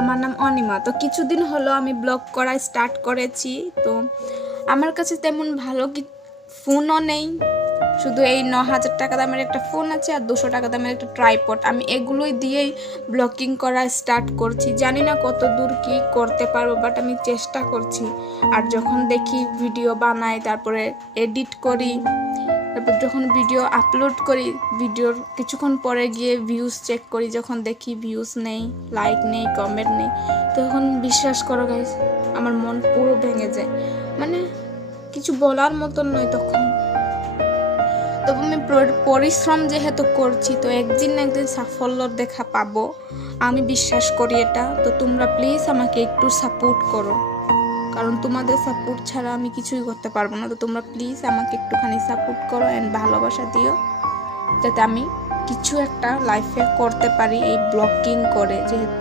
আমার নাম অনিমা। তো কিছুদিন হলো আমি ব্লগ করা স্টার্ট করেছি। তো আমার কাছে তেমন ভালো ফোনও নেই, শুধু এই 9,000 টাকা দামের একটা ফোন আছে আর 200 টাকা দামের একটা ট্রাইপড। আমি এগুলোই দিয়েই ব্লগিং করা স্টার্ট করছি। জানি না কত দূর কী করতে পারবো, বাট আমি চেষ্টা করছি। আর যখন দেখি ভিডিও বানাই, তারপরে এডিট করি, তারপর যখন ভিডিও আপলোড করি, ভিডিওর কিছুক্ষণ পরে গিয়ে ভিউজ চেক করি, যখন দেখি ভিউজ নেই, লাইক নেই, কমেন্ট নেই, তখন বিশ্বাস করো গাইস, আমার মন পুরো ভেঙে যায়। মানে কিছু বলার মতন নয় তখন। তো আমি পরিশ্রম যেহেতু করছি, তো একদিন না একদিন সাফল্যর দেখা পাবো, আমি বিশ্বাস করি এটা। তো তোমরা প্লিজ আমাকে একটু সাপোর্ট করো, কারণ তোমাদের সাপোর্ট ছাড়া আমি কিছুই করতে পারবো না। তো তোমরা প্লিজ আমাকে একটুখানি সাপোর্ট করো অ্যান্ড ভালোবাসা দিও, যাতে আমি কিছু একটা লাইফে করতে পারি এই ব্লগিং করে। যেহেতু